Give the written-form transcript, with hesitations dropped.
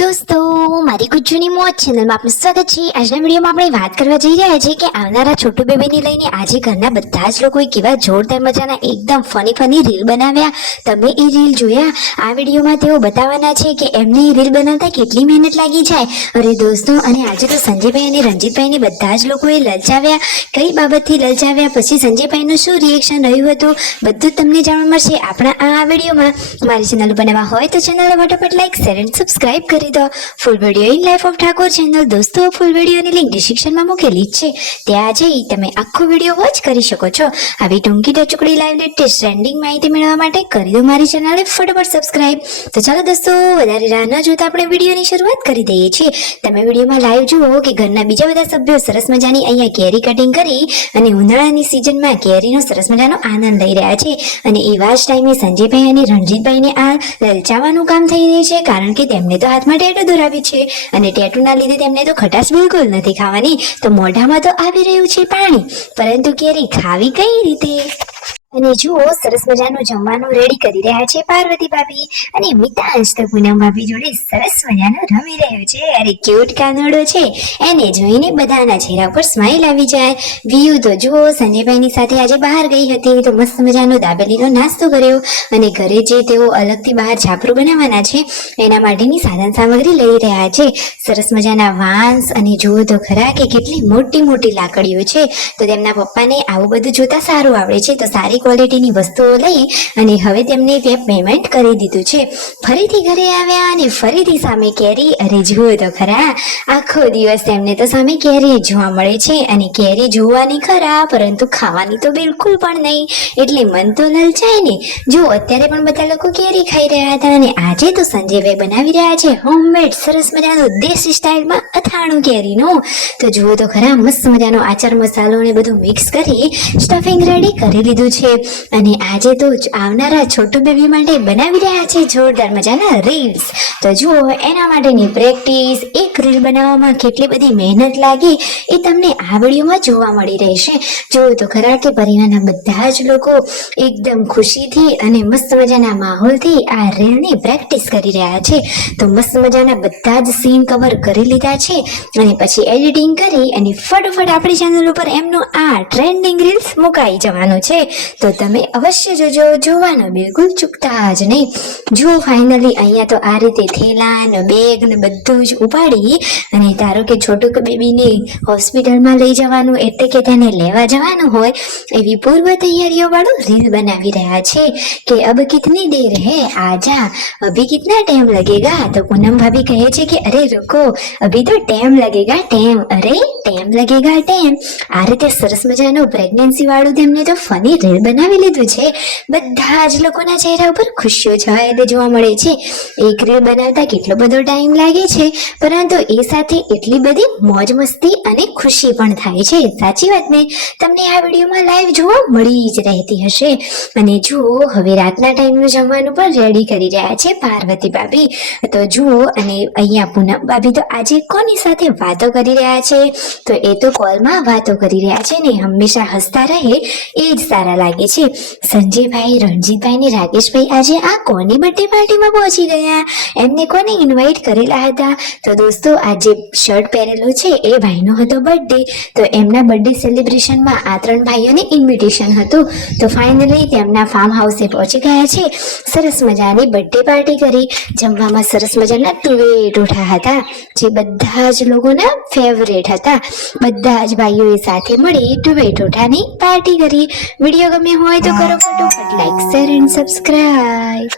દોસ્તો, મારી ગુજ્જુની મોજ ચેનલમાં આપનું સ્વાગત છે। આજના વિડીયોમાં આપણે વાત કરવા જઈ રહ્યા છીએ કે આવનારા છોટુ બેબીને લઈને આજે ઘરના બધા જ લોકોએ કેવા જોરદાર મજાના એકદમ ફની રીલ બનાવ્યા। તમે એ રીલ જોયા? આ વિડીયોમાં તેઓ બતાવવાના છે કે એમને એ રીલ બનાવતા કેટલી મહેનત લાગી જાય। અરે દોસ્તો, અને આજે તો સંજયભાઈ અને રણજીતભાઈને બધા જ લોકોએ લલચાવ્યા। કઈ બાબતથી લલચાવ્યા, પછી સંજયભાઈનું શું રિએક્શન રહ્યું હતું, બધું તમને જાણવા મળશે આપણા આ વિડીયોમાં। મારી ચેનલ પર નવા હોય તો ચેનલને ફટાફટ લાઈક શેર એન્ડ સબસ્ક્રાઇબ કરી દો। Full video in life of Thakor channel દોસ્તો, ફૂલ વિડીયોની લિંક ડિસ્ક્રિપ્શનમાં મૂકેલી જ છે, ત્યાં જઈ તમે આખો વિડીયો વોચ કરી શકો છો। આવી ટૂંકી ટચુકડી લાઈવ લેટેસ્ટ ટ્રેન્ડિંગ માહિતી મેળવવા માટે કરી દો મારી ચેનલને ફટાફટ સબસ્ક્રાઇબ। તો ચાલો દોસ્તો, વધારે રાહ ન જોતા આપણે વિડીયોની શરૂઆત કરી દઈએ છીએ। તમે વિડીયોમાં લાઈવ જુઓ કે ઘરના બીજા બધા સભ્યો સરસ મજાની અહીંયા કેરી કટિંગ કરી અને ઉનાળાની સિઝનમાં કેરીનો સરસ મજાનો આનંદ લઈ રહ્યા છે। અને એવા જ ટાઈમે સંજયભાઈ અને રણજીતભાઈને આ લલચાવવાનું કામ થઈ રહ્યું છે, કારણ કે તેમને તો હાથમાં ટેટુ દોરાવ્યું છે અને ટેટુના લીધે તેમને તો ખટાશ બિલકુલ નથી ખાવાની, તો મોઢામાં તો આવી રહ્યું છે પાણી, પરંતુ કેરી ખાવી કઈ રીતે? અને જુઓ, સરસ મજાનું જમવાનું રેડી કરી રહ્યા છે પાર્વતી ભાભી, અને મિતાંશ તો પૂનમ ભાભી જોડે સરસ મજાનું રમી રહ્યો છે। અરે ક્યુટ કાનોડો છે, એને જોઈને બધાના ચહેરા ઉપર સ્માઈલ આવી જાય। વ્યૂ તો જુઓ, સંજયભાઈની સાથે આજે બહાર ગઈ હતી તો મસ્ત મજાનો દાબેલીનો નાસ્તો કર્યો, અને ઘરે જે તેઓ અલગથી બહાર છાપરું બનાવવાના છે એના માટેની સાધન સામગ્રી લઈ રહ્યા છે। સરસ મજાના વાંસ, અને જુઓ તો ખરા કે કેટલી મોટી મોટી લાકડીઓ છે, તો તેમના પપ્પાને આવું બધું જોતા સારું આવડે છે, તો સારી ક્વોલિટીની વસ્તુઓ લઈ અને હવે તેમને પેમેન્ટ કરી દીધું છે। ફરીથી ઘરે આવ્યા અને ફરીથી સામે કેરી। અરે જુઓ તો ખરા, આખો દિવસ તેમને તો સામે કેરી જોવા મળે છે, અને કેરી જોવાની ખરા પરંતુ ખાવાની તો બિલકુલ પણ નહીં, એટલે મન તો લલચાય ને। જો અત્યારે પણ બધા લોકો કેરી ખાઈ રહ્યા હતા, અને આજે તો સંજયભાઈ બનાવી રહ્યા છે હોમમેડ સરસ મજાનું દેશી સ્ટાઇલમાં અથાણું કેરીનું। તો જુઓ તો ખરા, મસ્ત મજાનો આચાર મસાલો ને બધું મિક્સ કરી સ્ટફિંગ રેડી કરી લીધું છે, અને આજે તો આવનારા છોટુ બેબી માટે બનાવી રહ્યા છે જોરદાર મજાના રીલ્સ। તો જુઓ, એના માટેની પ્રેક્ટિસ, એક રીલ બનાવવામાં કેટલી બધી મહેનત લાગી એ તમને આ વિડીયોમાં જોવા મળી રહેશે। જુઓ તો ખરા કે પરિવારના બધા જ લોકો એકદમ ખુશીથી અને મસ્ત મજાના માહોલથી આ રીલની પ્રેક્ટિસ કરી રહ્યા છે। તો મસ્ત મજાના બધા જ સીન કવર કરી લીધા છે, અને પછી એડિટિંગ કરી અને ફટાફટ આપણી ચેનલ ઉપર એમનું આ ટ્રેન્ડિંગ રીલ્સ મુકાઈ જવાનું છે, તો તમે અવશ્ય જોજો, જોવાનું બિલકુલ ચૂકતા જ નહીં। જુઓ, ફાઇનલી અહીંયા તો આ રીતે થેલા ને બેગ ને બધું જ ઉપાડી અને ધારો કે છોટુ બેબીને હોસ્પિટલમાં લઈ જવાનું, એટલે કે તેને લેવા જવાનું હોય એવી પૂર્વ તૈયારીઓ વાળું રીલ બનાવી રહ્યા છે કે અબ કિતની દેર હે આજા, અભી કિतना ટાઈમ लगेगा। તો પૂનમ ભાભી કહે છે કે અરે रुको, अभी तो टाइम लगेगा, टाइम, अरे टाइम लगेगा टाइम। આ રીતે સરસ મજાનું પ્રેગ્નન્સી વાળું તેમને તો ફની રીલ બનાવી લીધું છે। બધા જ લોકોના ચહેરા ઉપર ખુશીઓ છવાયેલી જોવા મળે છે। એક રીલ બનાવતા કેટલો બધો ટાઈમ લાગે છે, પરંતુ એ સાથે એટલી બધી મોજ મસ્તી અને ખુશી પણ થાય છે, સાચી વાત ને? તમને આ વિડીયોમાં લાઈવ જોવા મળી જ રહેતી હશે। અને જુઓ, હવે રાતના ટાઈમનું જમવાનું પણ રેડી કરી રહ્યા છે પાર્વતી ભાભી। તો જુઓ, અને અહીંયા પૂનમ ભાભી તો આજે કોની સાથે વાતો કરી રહ્યા છે? તો એ તો કોલમાં વાતો કરી રહ્યા છે ને, હંમેશા હસતા રહે એ જ સારા લાગે છે। સંજયભાઈ, રણજીતભાઈ ને રાકેશભાઈ આજે આ કોની બર્થડે પાર્ટીમાં પહોંચી ગયા? એમને કોને ઇન્વાઇટ કરેલા હતા? તો દોસ્તો, આ જે શર્ટ પહેરેલો છે એ ભાઈનો હતો બર્થડે, તો એમના બર્થડે સેલિબ્રેશનમાં આ ત્રણ ભાઈઓને ઇન્વિટેશન હતું, તો ફાઇનલી તેમના ફાર્મ હાઉસે પહોંચી ગયા છે। સરસ મજાની બર્થડે પાર્ટી કરી, જમવામાં સરસ મજાના તુવે ટોઠા હતા, જે બધા જ લોકોના ફેવરેટ હતા। બધા જ ભાઈઓએ સાથે મળી તુવે ટોઠાની પાર્ટી કરી। વિડીયો ગમે હોય તો કરો ફટાફટ લાઈક શેર એન્ડ સબસ્ક્રાઇબ।